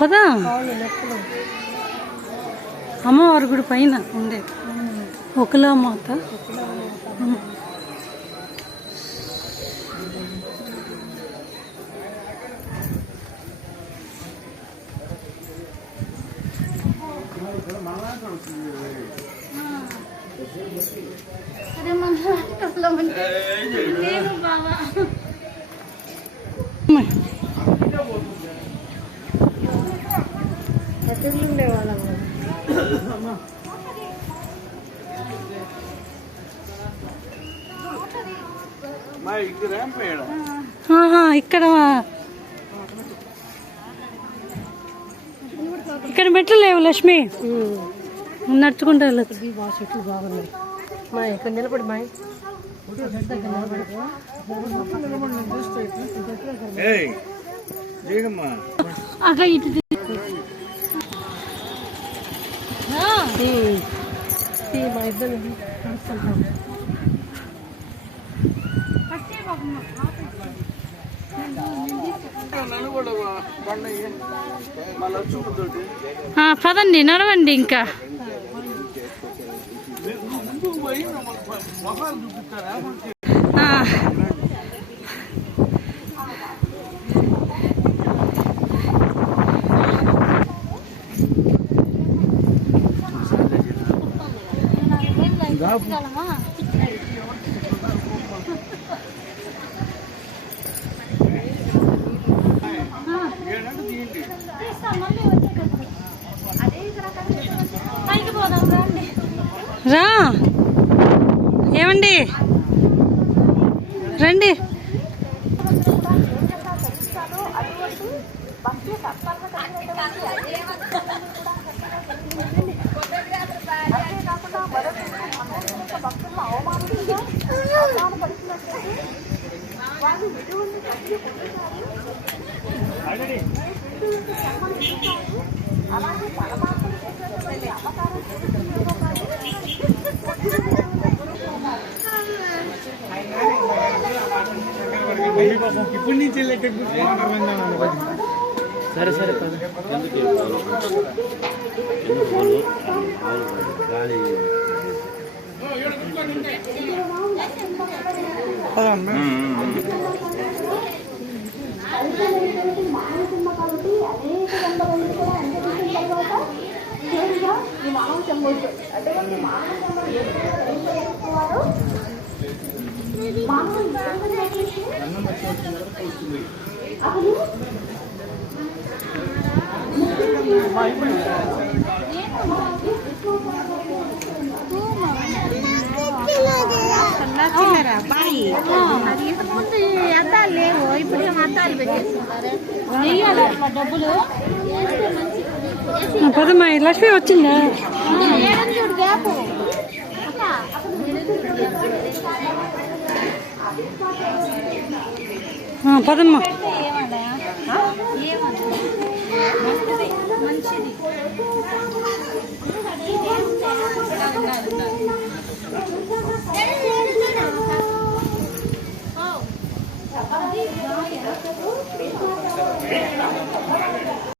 పదా అమ్మవారి గుడి పైన ఉండే ఒకలా మాత. ఇక్కడ ఇక్కడ మెట్లు లేవు లక్ష్మి, నడుచుకుంటా వెళ్ళచ్చు. చెట్లు బాగున్నాయి మా ఇక్కడ నిలబడి మా అక్క ఇటు మా ఇద్దరు పదండి నడవండి. ఇంకా రా ఏమండి రండి. ఇప్పుడు నుంచి సరే సరే అద్దాలు లేవు, ఇప్పుడు అద్దాలు పెట్టేస్తున్నారు. పదమ్మా లక్ష్మి వచ్చిందా? పదమ్మా మంచిది.